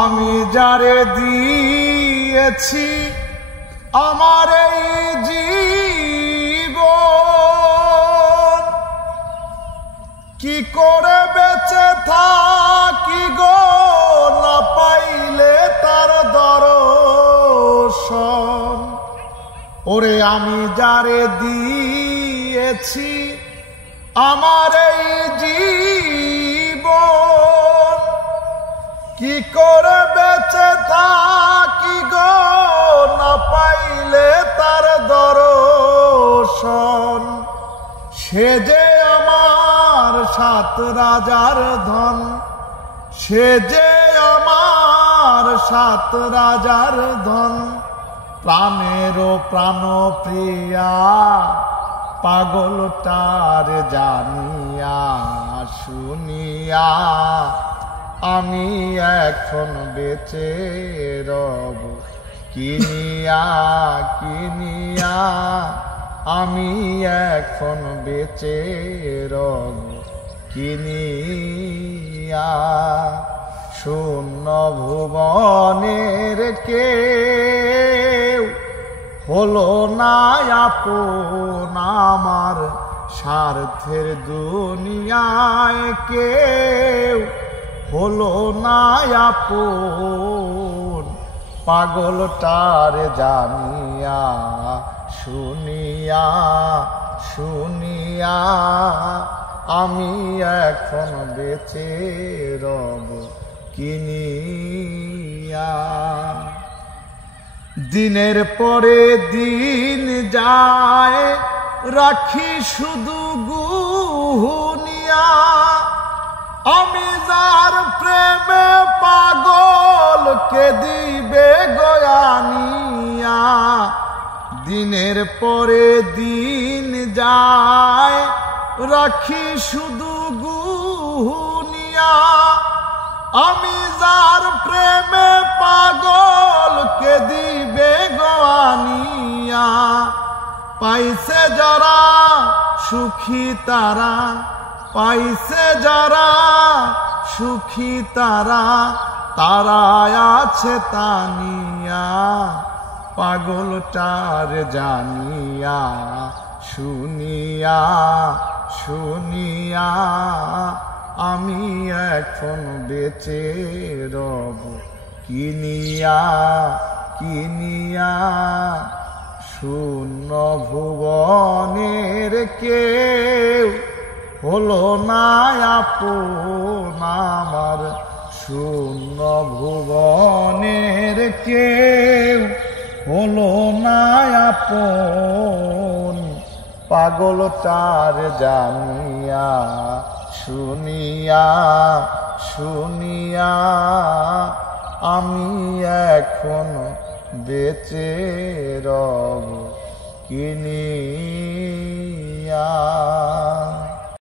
আমি যারে দিয়েছি আমার এই জীবন, কি করে বেঁচে থাকি গো না পাইলে তার দর্শন। ওরে আমি যারে দিয়েছি আমার এই জীবন, কি করে বেঁচে থাকি গো না পাইলে তার দর্শন। সে যে আমার 7 রাজার ধন, সে যে আমার 7 রাজার ধন। প্রাণেরও প্রাণ প্রিয়া পাগলটার জানিয়া শুনিয়া আমি এখন বেঁচে রব কিনিয়া কিনিয়া। আমি এখন বেঁচে রব কিনিয়া। শূন্য ভুবনের কেউ হলো না আপন আমার, স্বার্থের দুনিয়ায় কেউ হলো না আপন। পাগলটার জানিয়া শুনিয়া শুনিয়া আমি এখন বেঁচে রব কিনিয়া। দিনের পরে দিন যায় রাখি শুধু গুনিয়া। আমি যার প্রেমে পাগল কে দিবে গয়ানিয়া। দিনের পরে দিন যায় রাখি শুধু গুনিয়া। আমি যার প্রেমে পাগল কে দিবে গয়ানিয়া। পাইছে যারা সুখী তারা, পাইছে যারা সুখী তারা, তারা আছে তানিয়া। পাগলটার জানিয়া শুনিয়া শুনিয়া আমি এখন বেঁচে রব কিনিয়া কিনিয়া। শূন্য ভুবনের কেউ হলো না আপন আমার, শূন্য ভুবনের কেউ হলো না আপন। পাগলটার জানিয়া শুনিয়া শুনিয়া আমি এখন বেঁচে রব কিনিয়া।